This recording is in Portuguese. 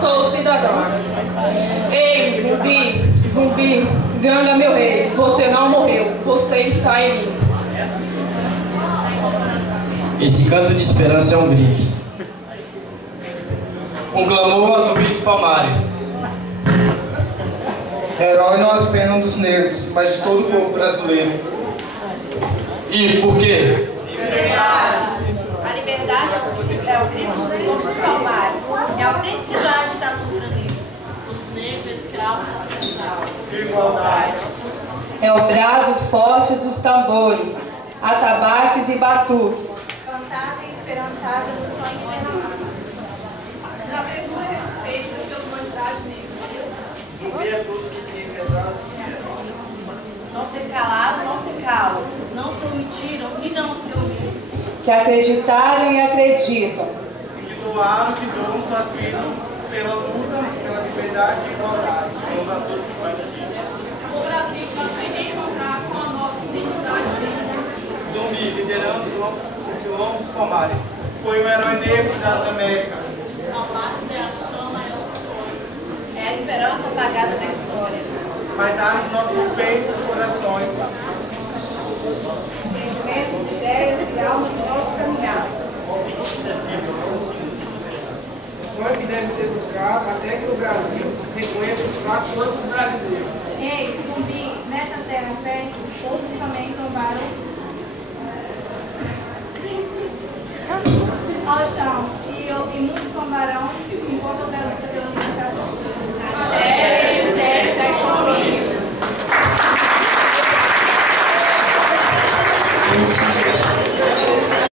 sou cidadão. Ei, zumbi, zumbi, ganga meu rei, você não morreu, você está em mim. Esse canto de esperança é um grito. Um clamor ao zumbi dos palmares. Herói não apenas dos negros, mas de todo o povo brasileiro. E por quê? Liberdade. A liberdade é o grito dos palmares. É a autenticidade da cultura negra. Os negros, escravos, ancestrais. Igualdade. É o brado forte dos tambores, atabaques e batuques. Cantada e esperançada do sonho derramado. Na bravura e respeito pela humanidade negra. Zumbi é todos que se revezaram. Não se calado, não se calam. Não se omitiram e não se ouviram. Que acreditaram e acreditam. E que doaram, que doam suas vidas pela luta, pela liberdade e igualdade. O Brasil vai se encontrar com a nossa identidade negra. Zumbi, liderando o quilombo dos palmares. Foi um herói negro das Américas. Palmares é a chama, é o sonho. É a esperança apagada da história. Mas arde nossos peitos e corações. Sentimentos, ideias e alma do nosso caminhar. O sonho que deve ser buscado até que o Brasil reconheça os fatos quanto brasileiros. Ei, zumbi, nessa terra fértil, todos também tombaram ao chão, e muitos tombarão